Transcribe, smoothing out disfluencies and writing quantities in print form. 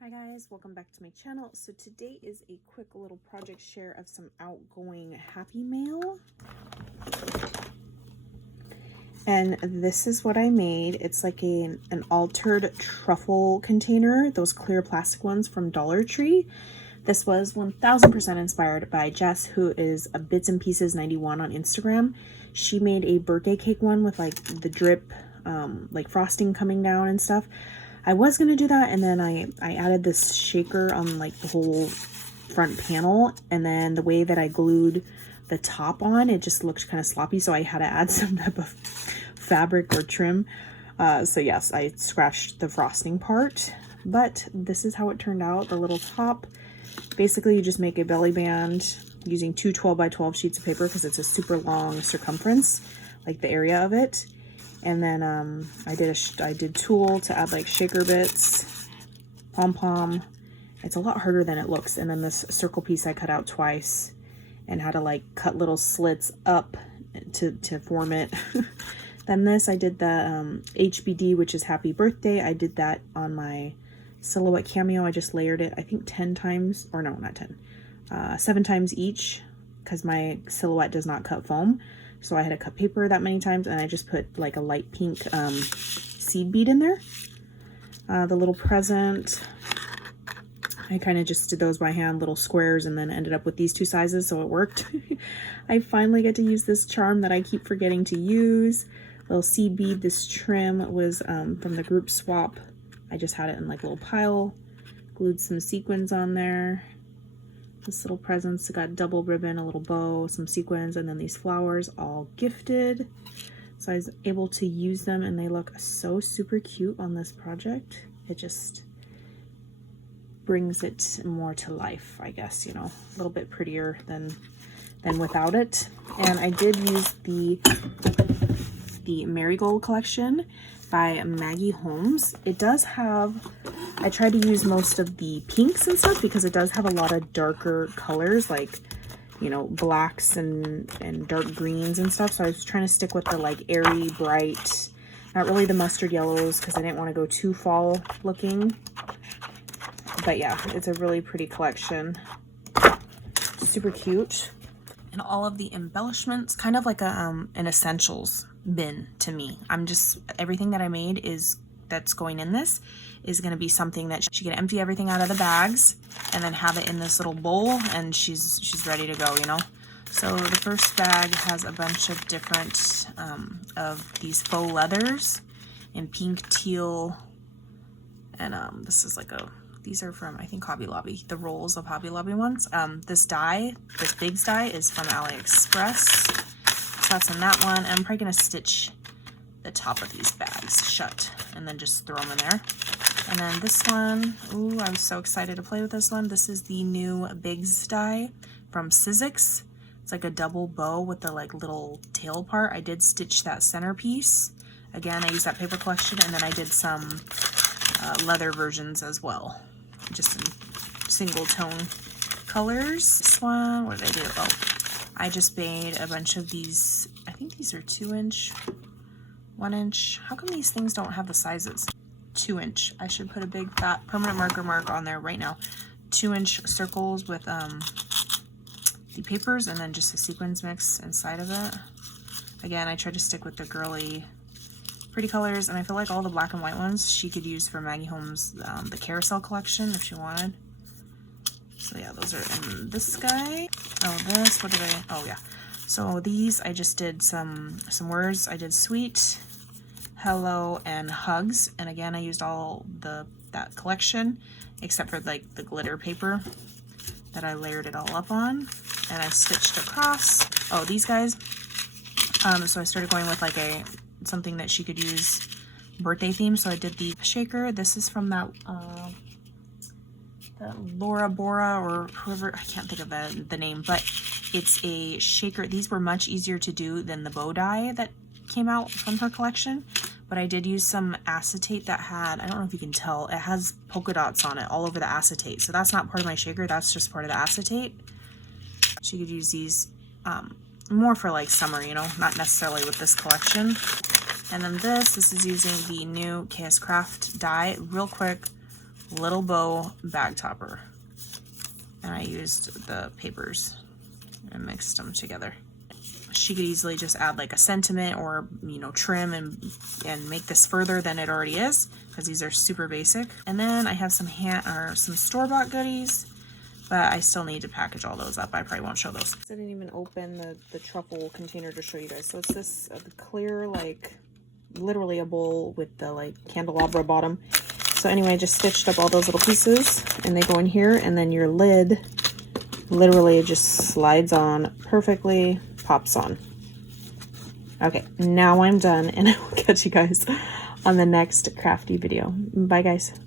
Hi guys, welcome back to my channel. So today is a quick little project share of some outgoing Happy Mail. And this is what I made. It's like an altered truffle container, those clear plastic ones from Dollar Tree. This was 1000% inspired by Jess, who is a Bits and Pieces 91 on Instagram. She made a birthday cake one with like the drip, like frosting coming down and stuff. I was going to do that, and then I added this shaker on like the whole front panel, and then the way that I glued the top on, it just looked kind of sloppy, so I had to add some type of fabric or trim. So yes, I scratched the frosting part, but this is how it turned out. The little top, basically you just make a belly band using two 12 by 12 sheets of paper because it's a super long circumference, like the area of it. And then I did tulle to add like shaker bits, pom-pom. It's a lot harder than it looks. And then this circle piece I cut out twice and had to like cut little slits up to form it. Then this, I did the HBD, which is happy birthday. I did that on my silhouette cameo. I just layered it, I think 10 times, or no, not 10, 7 times each, because my silhouette does not cut foam. So I had to cut paper that many times, and I just put like a light pink seed bead in there. The little present, I kind of just did those by hand, little squares, and then ended up with these two sizes, so it worked. I finally get to use this charm that I keep forgetting to use. Little seed bead. This trim was from the group swap. I just had it in like a little pile, glued some sequins on there. This little presents, got double ribbon, a little bow, some sequins, and then these flowers, all gifted. So I was able to use them, and they look so super cute on this project. It just brings it more to life, I guess, you know, a little bit prettier than without it. And I did use the Marigold collection by Maggie Holmes. It does have, I tried to use most of the pinks and stuff because it does have a lot of darker colors, like, you know, blacks and dark greens and stuff. So I was trying to stick with the like airy, bright, not really the mustard yellows because I didn't want to go too fall looking. But yeah, it's a really pretty collection. Super cute. And all of the embellishments, kind of like a an essentials bin to me. I'm just, everything that I made that's going in this is going to be something that she can empty everything out of the bags and then have it in this little bowl, and she's ready to go, you know. So the first bag has a bunch of different of these faux leathers in pink, teal, and this is like these are from, I think, Hobby Lobby, the rolls of Hobby Lobby ones. This dye, this Bigz dye, is from AliExpress. So that's in that one. And I'm probably gonna stitch the top of these bags shut and then just throw them in there. And then this one, ooh, I was so excited to play with this one. This is the new Bigz dye from sizzix. It's like a double bow with the like little tail part. I did stitch that centerpiece. Again, I used that paper collection, and then I did some leather versions as well, just in single tone colors. This one, what did I do? Oh, I just made a bunch of these. I think these are 2-inch, 1-inch. How come these things don't have the sizes? 2-inch. I should put a big fat permanent mark on there right now. 2-inch circles with the papers, and then just a sequins mix inside of it. Again, I tried to stick with the girly pretty colors, and I feel like all the black and white ones she could use for Maggie Holmes, the carousel collection, if she wanted. So yeah, those are in this guy. Oh, this, what did I, oh yeah. So these, I just did some words. I did sweet, hello, and hugs. And again, I used all that collection, except for like the glitter paper that I layered it all up on. And I stitched across. Oh, these guys. So I started going with like something that she could use birthday theme. So I did the shaker. This is from that Laura Bora, or whoever, I can't think of the name, but it's a shaker. These were much easier to do than the bow die that came out from her collection, but I did use some acetate that had, I don't know if you can tell, it has polka dots on it all over the acetate. So that's not part of my shaker, that's just part of the acetate. She could use these more for like summer, you know, not necessarily with this collection. And then this is using the new KS Craft die. Real quick, little bow bag topper. And I used the papers and mixed them together. She could easily just add like a sentiment or, you know, trim and make this further than it already is, because these are super basic. And then I have some store-bought goodies, but I still need to package all those up. I probably won't show those. I didn't even open the truffle container to show you guys. So it's this clear, like literally a bowl with the like candelabra bottom. So anyway, I just stitched up all those little pieces and they go in here, and then your lid literally just slides on perfectly, pops on. Okay, now I'm done, and I will catch you guys on the next crafty video. Bye guys.